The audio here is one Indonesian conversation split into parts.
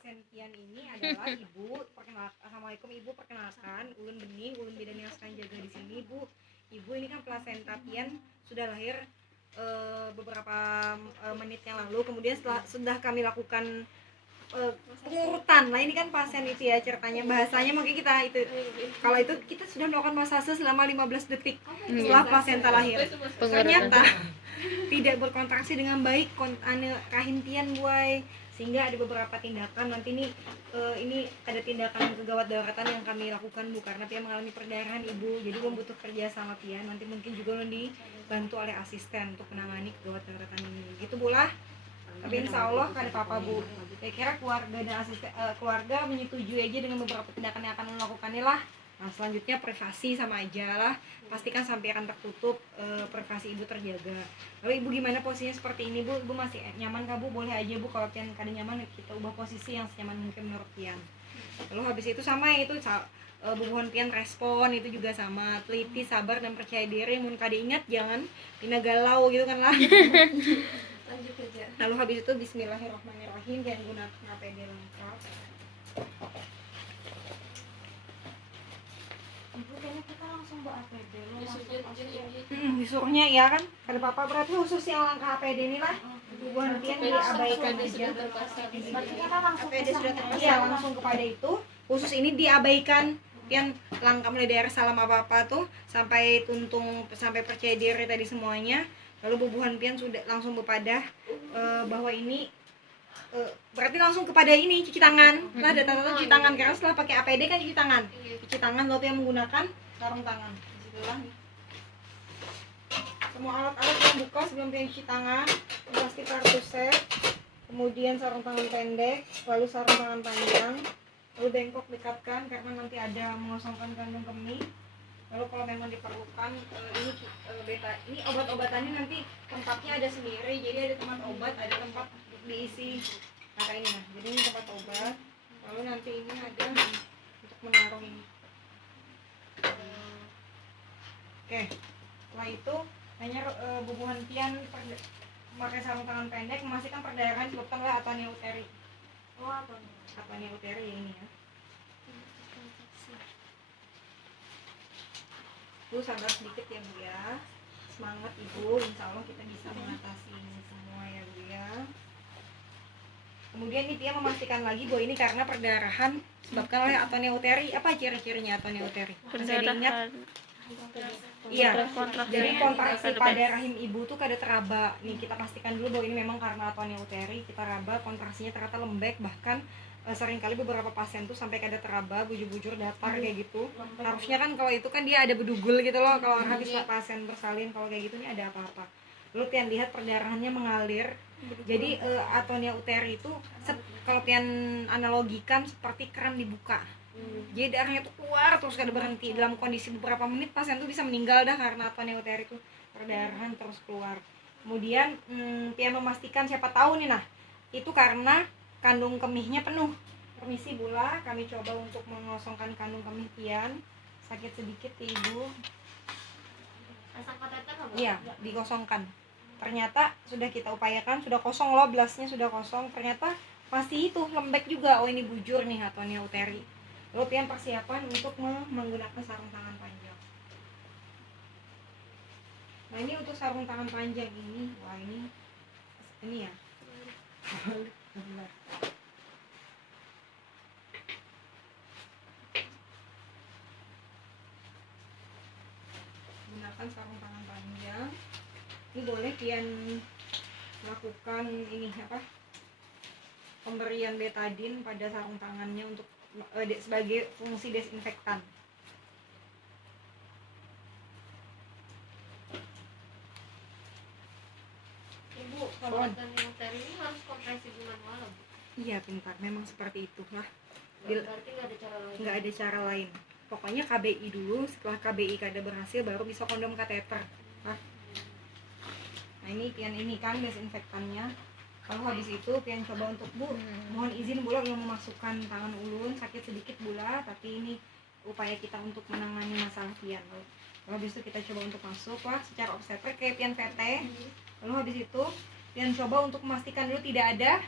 pasien Pian ini adalah Ibu. Assalamualaikum Ibu, perkenalkan Ulun Bening, Ulun bidan yang sekarang jaga di sini Bu. Ibu ini kan plasenta Pian sudah lahir beberapa menit yang lalu. Kemudian sudah kami lakukan pengurutan. Nah ini kan pasien itu ya ceritanya, bahasanya mungkin kita itu kalau itu kita sudah melakukan masase selama 15 detik setelah plasenta lahir. Ternyata tidak berkontraksi dengan baik rahim Pian buai, sehingga ada beberapa tindakan. Nanti ini ada tindakan kegawat daruratan yang kami lakukan Bu, karena Pian mengalami perdarahan Ibu, jadi membutuh kerja sama Pian. Nanti mungkin juga dibantu oleh asisten untuk menangani kegawat daruratan ini gitu Bu lah. Tapi insya Allah ada apa-apa Bu. Saya kira keluarga dan asisten keluarga menyetujui aja dengan beberapa tindakan yang akan melakukannya lah. Nah selanjutnya privasi sama aja lah, pastikan sampai akan tertutup, privasi Ibu terjaga. Lalu Ibu gimana posisinya seperti ini Bu? Ibu masih nyaman kah Bu? Boleh aja Bu, kalau Pian kada nyaman kita ubah posisi yang senyaman mungkin menurut Pian. Lalu habis itu sama itu bubuhan Pian respon itu juga sama, teliti, sabar dan percaya diri. Mun kada ingat jangan pina galau gitu kan lah. Lanjut aja. Lalu habis itu bismillahirrahmanirrahim, jangan gunakan APD lengkap. Ibu kayaknya kita langsung bawa APD lo disuruhnya ya kan, kada apa-apa. Berarti khusus yang langkah APD ini lah bubuhan Pian diabaikan aja. Berarti kita langsung APD sudah terpasang. Iya langsung kepada itu, khusus ini diabaikan. Pian langkah mulai dari salam apa-apa tuh sampai tuntung sampai percaya diri tadi semuanya. Lalu bubuhan Pian sudah langsung bepadah bahwa ini berarti langsung kepada ini cuci tangan. Nah ada tanda cuci tangan, karena setelah pakai APD kan cuci tangan. Cuci tangan lalu yang menggunakan sarung tangan. Disitulah nih. Semua alat-alat yang buka sebelum Pian cuci tangan, plastik kartusep, kemudian sarung tangan pendek, lalu sarung tangan panjang, lalu bengkok dekatkan karena nanti ada mengosongkan kandung kemih. Lalu kalau memang diperlukan ini obat-obatannya nanti tempatnya ada sendiri, jadi ada tempat obat, ada tempat diisi. Nah kayak ini nah, jadi ini tempat obat. Lalu nanti ini ada untuk menaruh ini. Oke, setelah itu hanya bubuhan Pian memakai sarung tangan pendek memastikan perdarahan disebabkan oleh atonia uteri. Oh atonia uteri ya ini ya. Bu sabar sedikit ya Bu ya, semangat Ibu, insya Allah kita bisa mengatasi ini semua ya Bu ya. Kemudian ini dia memastikan lagi bahwa ini karena perdarahan disebabkan oleh atonia uteri. Apa ciri-cirinya atonia uteri? Perdarahan. Iya, jadi kontraksi pada rahim Ibu tuh kada teraba. Nih kita pastikan dulu bahwa ini memang karena atonia uteri. Kita raba kontraksinya ternyata lembek, bahkan seringkali beberapa pasien tuh sampai kada teraba, bujur-bujur datar kayak gitu. Harusnya kan kalau itu kan dia ada bedugul gitu loh, kalau habis pasien bersalin. Kalau kayak gitu nih ada apa-apa. Lalu Pian lihat perdarahannya mengalir. Jadi atonia uteri itu kalau Pian analogikan seperti keran dibuka. Jadi darahnya tuh keluar terus kada berhenti. Dalam kondisi beberapa menit pasien tuh bisa meninggal dah karena atonia uteri itu perdarahan terus keluar. Kemudian Pian memastikan, siapa tahu nih nah itu karena kandung kemihnya penuh. Permisi Bula, kami coba untuk mengosongkan kandung kemih Pian. Sakit sedikit Ibu. Pasang kateter nggak? Iya, dikosongkan. Ternyata sudah kita upayakan, sudah kosong loh, blasnya sudah kosong. Ternyata masih itu lembek juga. Oh ini bujur nih atonia uteri. Lalu Pian persiapan untuk menggunakan sarung tangan panjang. Nah ini untuk sarung tangan panjang ini, wah ini ya. Gunakan sarung tangan panjang. Ini boleh Pian lakukan ini apa? Pemberian betadin pada sarung tangannya untuk sebagai fungsi desinfektan. Ibu, kalau atonia uteri ini harus kompresi bulan malam. Iya pintar, memang seperti itulah. Berarti nggak ada cara lain. Nggak ada cara lain. Pokoknya KBI dulu, setelah KBI kada berhasil baru bisa kondom kateter. Nah ini Pian ini kan desinfektannya. Lalu habis itu Pian coba untuk Bu, mohon izin Bula yang memasukkan tangan ulun, sakit sedikit Bula, tapi ini upaya kita untuk menangani masalah Pian. Lalu habis itu kita coba untuk masuk lah secara obstetrik kayak Pian VT. Lalu habis itu Pian coba untuk memastikan dulu tidak ada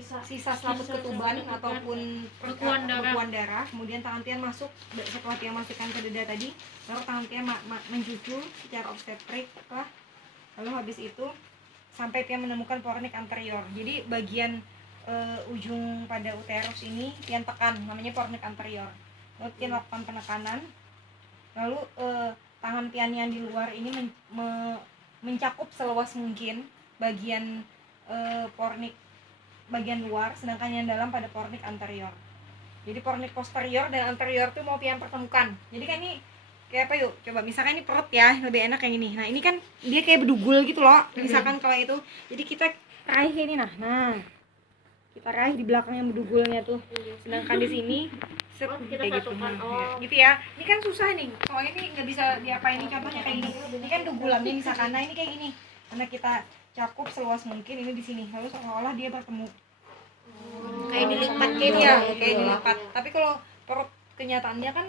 sisa selaput ketuban ataupun bekuan darah. Kemudian tangan pian masuk, setelah pian masukkan ke dada tadi, baru tangan pian mencucu secara obstetrik lah. Lalu habis itu sampai pian menemukan pornik anterior. Jadi bagian ujung pada uterus ini pian tekan, namanya pornik anterior. Lalu pian lakukan penekanan. Lalu tangan pian yang di luar ini mencakup seluas mungkin bagian pornik bagian luar, sedangkan yang dalam pada pornik anterior. Jadi pornik posterior dan anterior tuh mau pian pertemukan. Jadi kan ini kayak apa yuk? Coba misalkan ini perut ya, lebih enak yang ini. Nah, ini kan dia kayak bedugul gitu loh. Misalkan kalau itu. Jadi kita raih ini nah. Kita raih di belakang yang bedugulnya tuh. Sedangkan di sini kayak gitu. Gitu ya. Ini kan susah nih. Soalnya ini nggak bisa diapain nih, contohnya kayak gini. Ini kan dugulannya misalkan. Nah, ini kayak gini. Karena kita cakup seluas mungkin ini di sini. Lalu seolah-olah dia bertemu. Kayak dilipat kayak dia, kayak dilipat. Tapi kalau perut kenyataannya kan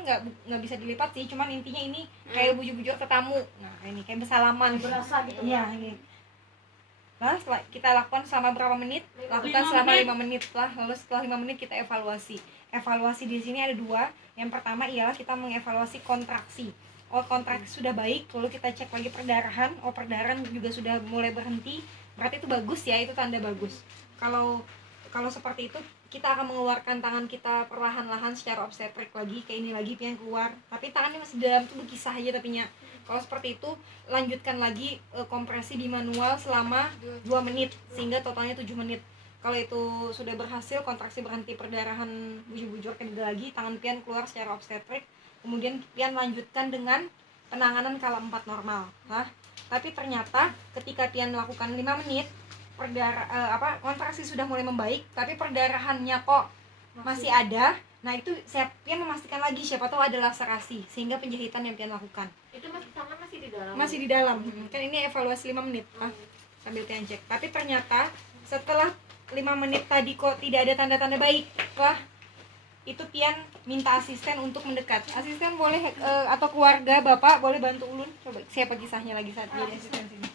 nggak bisa dilipat sih, cuman intinya ini kayak bujur-bujur tetamu. Nah, ini kayak bersalaman berasa gitu. Iya, ini. Nah, kita lakukan selama berapa menit? Lakukan selama 5 menit lah. Lalu setelah 5 menit kita evaluasi. Evaluasi di sini ada 2. Yang pertama ialah kita mengevaluasi kontraksi. Oh, kontraksi sudah baik, lalu kita cek lagi perdarahan. Oh, perdarahan juga sudah mulai berhenti. Berarti itu bagus ya, itu tanda bagus. Kalau seperti itu, kita akan mengeluarkan tangan kita perlahan-lahan secara obstetrik lagi, kayak ini lagi pian keluar. Tapi tangannya masih dalam tuh berkisah aja tapinya. Kalau seperti itu, lanjutkan lagi kompresi di manual selama 2 menit sehingga totalnya 7 menit. Kalau itu sudah berhasil, kontraksi berhenti, perdarahan bujur-bujur ke dada lagi, tangan pian keluar secara obstetrik. Kemudian pian lanjutkan dengan penanganan kala 4 normal. Nah, tapi ternyata ketika pian melakukan 5 menit, kontraksi sudah mulai membaik, tapi perdarahannya kok masih ada. Nah, itu pian memastikan lagi siapa tahu ada laserasi sehingga penjahitan yang pian lakukan. Itu tangan masih di dalam. Masih di dalam. Kan ini evaluasi 5 menit, sambil pian cek. Tapi ternyata setelah 5 menit tadi kok tidak ada tanda-tanda baik, itu pian minta asisten untuk mendekat. Asisten boleh atau keluarga Bapak boleh bantu ulun. Coba siapa kisahnya lagi saat jadi asisten sini.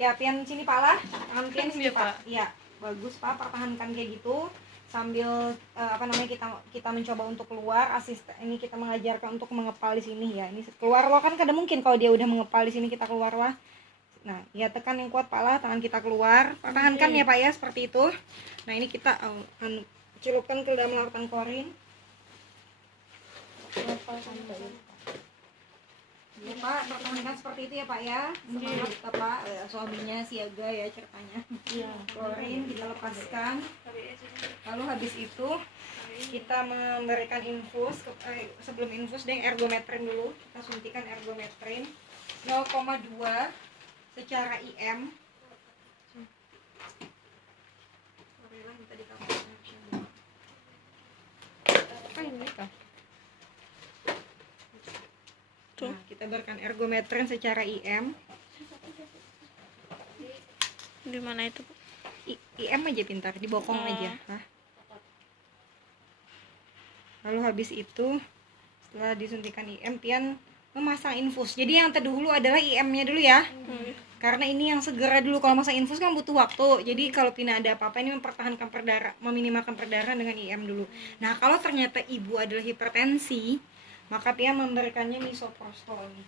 Ya, pian sini Pak lah. Tangan pian sini Pak. Iya, bagus Pak, pertahankan kayak gitu sambil kita mencoba untuk keluar. Asisten ini kita mengajarkan untuk mengepal di sini ya. Ini keluar loh, kan kada mungkin kalau dia udah mengepal di sini kita keluar lah. Nah, ya tekan yang kuat Pak lah, tangan kita keluar. Pertahankan ya Pak ya, seperti itu. Nah, ini kita celupkan ke dalam larutan klorin. Ya Pak, pertahankan seperti itu ya Pak ya. Semangat Bapak, suaminya siaga ya ceritanya. Klorin kita lepaskan. Lalu habis itu kita memberikan infus. Sebelum infus deh ergometrin dulu. Kita suntikan ergometrin 0,2 secara IM. Nah, kita berikan ergometrin secara IM. Di mana itu? IM aja pintar, di bokong aja. Lalu habis itu setelah disuntikan IM, pian memasang infus. Jadi yang terdahulu adalah IM-nya dulu ya. Karena ini yang segera dulu. Kalau masang infus kan butuh waktu. Jadi kalau pina ada apa-apa ini mempertahankan meminimalkan perdarahan dengan IM dulu. Nah, kalau ternyata ibu adalah hipertensi, maka pian memberikannya misoprostol nih.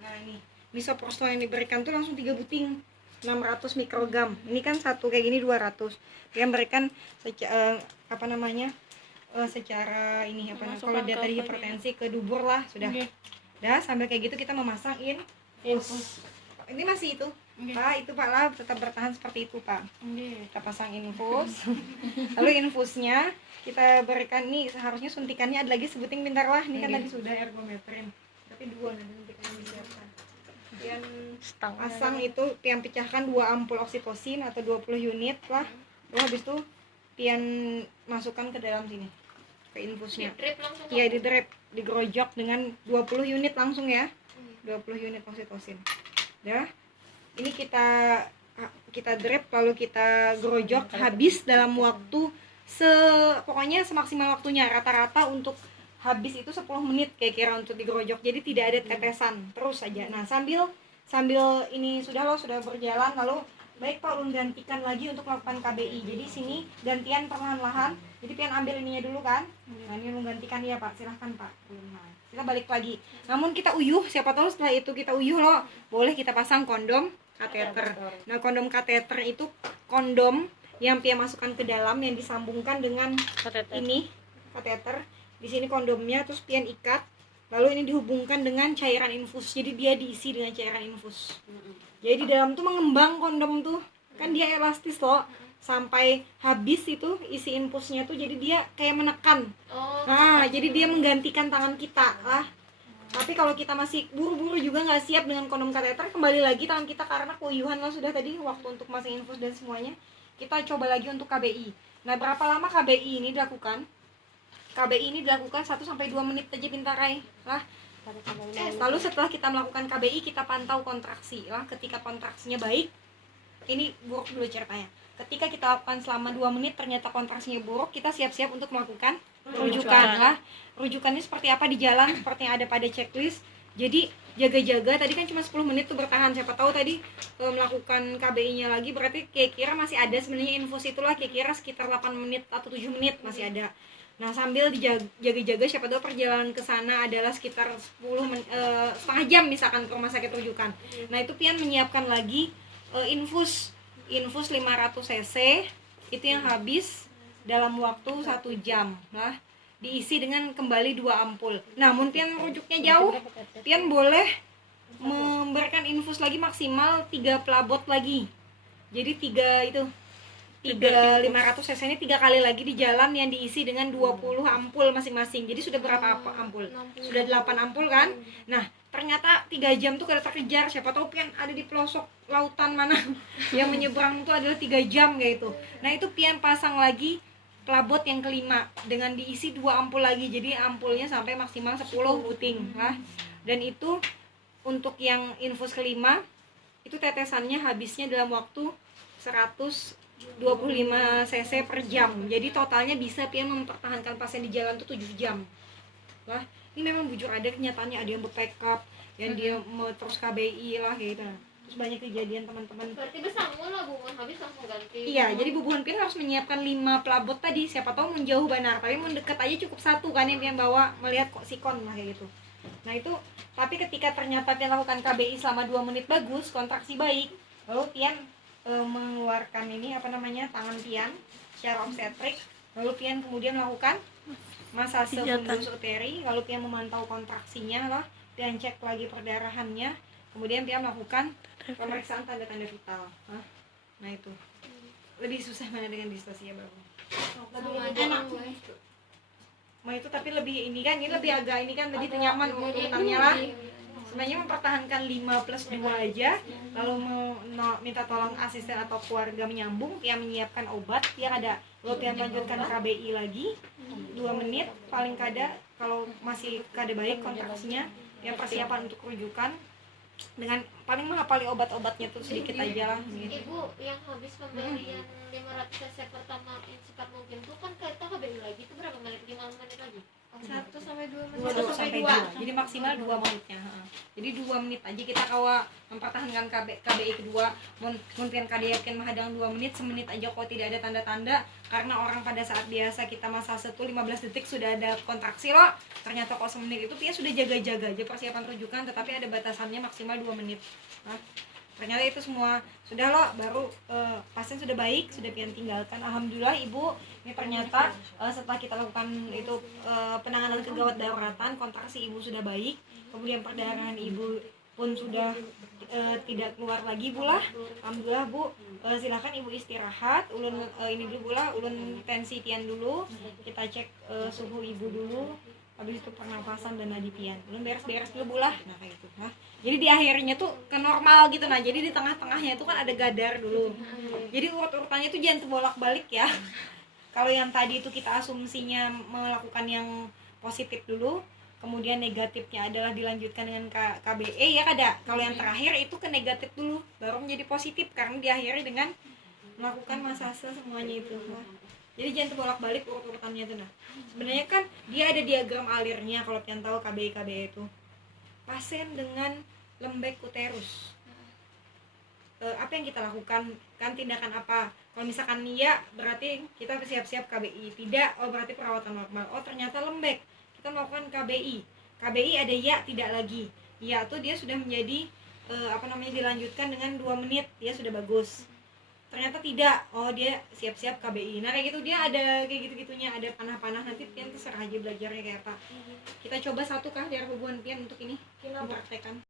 Nah, ini misoprostol yang diberikan tuh langsung 3 buting 600 mikrogram. Ini kan satu kayak gini 200. Pian berikan secara ini kalau dia tadi hipertensi ke dubur lah sudah. Dah sambil kayak gitu kita memasang infus. Ini masih itu. Pak, itu Pak lah tetap bertahan seperti itu Pak. Kita pasang infus. Lalu infusnya kita berikan, nih seharusnya suntikannya ada lagi sebuting pintar lah. Ini kan tadi sudah ergometrin. Tapi 2 nanti suntikannya disiapkan. Pian pasang itu, pian pecahkan 2 ampul oksitosin atau 20 unit lah. Lalu habis itu pian masukkan ke dalam sini. Ke infusnya. Iya, di drip, digerojok dengan 20 unit langsung ya. 20 unit oksitosin. Ya. Ini kita drip lalu kita gerojok habis dalam waktu pokoknya semaksimal waktunya. Rata-rata untuk habis itu 10 menit kayak kira untuk digerojok, jadi tidak ada tetesan, terus saja. Nah sambil ini sudah berjalan, lalu baik Pak, ulun gantikan lagi untuk melakukan KBI. Jadi sini gantian perlahan-lahan, jadi pian ambil ininya dulu kan. Nah ini ulun gantikan ya Pak, silahkan Pak. Nah, kita balik lagi, namun kita uyuh, siapa tahu setelah itu kita uyuh loh, boleh kita pasang kondom kateter. Nah kondom kateter itu kondom yang pian masukkan ke dalam, yang disambungkan dengan ini kateter. Di sini kondomnya, terus pian ikat, lalu ini dihubungkan dengan cairan infus, jadi dia diisi dengan cairan infus. Jadi di dalam tuh mengembang kondom tuh, kan dia elastis loh, sampai habis itu isi infusnya tuh, jadi dia kayak menekan. Nah jadi dia menggantikan tangan kita lah. Tapi kalau kita masih buru-buru juga nggak siap dengan kondom kateter, kembali lagi tangan kita karena keuyuhan lah sudah tadi waktu untuk masang infus dan semuanya, kita coba lagi untuk KBI. Nah berapa lama KBI ini dilakukan? KBI ini dilakukan 1-2 menit aja Pintarai lah. Lalu setelah kita melakukan KBI, kita pantau kontraksi lah. Ketika kontraksinya baik, ini buruk dulu ceritanya. Ketika kita lakukan selama 2 menit ternyata kontraksinya buruk, kita siap-siap untuk melakukan rujukan lah. Rujukannya seperti apa di jalan, seperti yang ada pada checklist. Jadi jaga-jaga, tadi kan cuma 10 menit tuh bertahan, siapa tahu tadi melakukan KBI-nya lagi, berarti kira-kira masih ada sebenarnya infus itulah, kira-kira sekitar 8 menit atau 7 menit masih ada. Nah sambil dijaga-jaga, siapa tahu perjalanan ke sana adalah sekitar setengah jam misalkan ke rumah sakit rujukan. Nah itu pian menyiapkan lagi infus 500 cc itu yang habis dalam waktu 1 jam lah, diisi dengan kembali 2 ampul. Namun pian rujuknya jauh, pian boleh memberikan infus lagi maksimal 3 pelabot lagi. Jadi 500 cc ini 3 kali lagi di jalan yang diisi dengan 20 ampul masing-masing. Jadi sudah berapa ampul? Sudah 8 ampul kan? Nah ternyata 3 jam tuh kada terkejar, siapa tahu pian ada di pelosok lautan mana yang menyeberang itu adalah 3 jam kayak itu. Nah itu pian pasang lagi pelabot yang kelima dengan diisi 2 ampul lagi, jadi ampulnya sampai maksimal 10 puting lah. Dan itu untuk yang infus kelima itu tetesannya habisnya dalam waktu 125 cc per jam. Jadi totalnya bisa pian mempertahankan pasien di jalan tuh 7 jam lah. Ini memang bujur ada kenyataannya, ada yang backup, yang dia mau terus KBI lah gitu. Terus banyak kejadian teman-teman. Berarti bersanggup lah bubuhan habis langsung ganti. Iya, jadi bubuhan pian harus menyiapkan 5 pelabot tadi, siapa tahu menjauh benar, tapi mendekat aja cukup 1 kan yang pian bawa melihat kok sikon lah kayak gitu. Nah itu, tapi ketika ternyata pian lakukan KBI selama 2 menit bagus, kontraksi baik, lalu pian mengeluarkan ini tangan pian secara obstetrik, lalu pian kemudian melakukan masase fundus uteri, lalu pian memantau kontraksinya lah, pian cek lagi perdarahannya, kemudian pian melakukan pemeriksaan tanda-tanda vital. Nah itu lebih susah mana dengan distosia baru. Lebih enak. Nah itu tapi lebih ini kan, ini lebih agak ini kan tadi nyaman urutannya lah. Sebenarnya mempertahankan 5+2 aja, lalu minta tolong asisten atau keluarga menyambung, pian menyiapkan obat, pian ada, lalu pian lanjutkan KBI lagi 2 menit paling kada. Kalau masih kada baik kontraksinya, pian persiapan untuk rujukan dengan paling menghafali obat-obatnya tuh sedikit aja lah gitu. Ibu yang habis pembelian 500 cc pertama yang cepat mungkin tuh kan kita KBI lagi itu berapa menit? 5 menit lagi? 1-2 menit. 1-2. Jadi maksimal 2 menitnya. Jadi 2 menit aja kita kawa mempertahankan KBI kedua. Mun pian kada yakin mahadang 2 menit, semenit aja kok tidak ada tanda-tanda, karena orang pada saat biasa kita masase tuh 15 detik sudah ada kontraksi loh. Ternyata kok semenit itu pian sudah jaga-jaga aja persiapan rujukan, tetapi ada batasannya maksimal 2 menit. Nah, ternyata itu semua sudah loh, baru pasien sudah baik, sudah pian tinggalkan. Alhamdulillah ibu, ini ternyata setelah kita lakukan itu penanganan kegawat daruratan, kontraksi ibu sudah baik, kemudian perdarahan ibu pun sudah tidak keluar lagi bu lah. Alhamdulillah bu, silakan ibu istirahat, ulun ini dulu bu lah, ulun tensi pian dulu, kita cek suhu ibu dulu, habis itu pernapasan dan nadi pian, ulun beres-beres dulu bu lah. Nah kayak gitu. Nah jadi di akhirnya tuh ke normal gitu. Nah jadi di tengah-tengahnya itu kan ada gadar dulu, jadi urut-urutannya tuh jangan terbolak-balik ya. Kalau yang tadi itu kita asumsinya melakukan yang positif dulu, kemudian negatifnya adalah dilanjutkan dengan KBE ya kada. Kalau yang terakhir itu ke negatif dulu baru menjadi positif, karena diakhiri dengan melakukan masase semuanya itu. Jadi jangan terbolak-balik urut-urutannya tuh. Nah, sebenarnya kan dia ada diagram alirnya kalau kalian tahu KBI itu. Pasien dengan lembek uterus. Apa yang kita lakukan? Kan tindakan apa? Kalau misalkan iya berarti kita siap-siap KBI. Tidak, oh berarti perawatan normal. Oh ternyata lembek. Kita melakukan KBI. KBI ada ya tidak lagi. Ya tuh dia sudah menjadi dilanjutkan dengan 2 menit, dia sudah bagus. Ternyata tidak, oh dia siap-siap KBI. Nah kayak gitu dia ada kayak gitu-gitunya, ada panah-panah. Nanti pian terserah aja belajarnya kayak apa. Kita coba satu kah dari hubungan pian untuk ini, Kenapa? mempraktekan.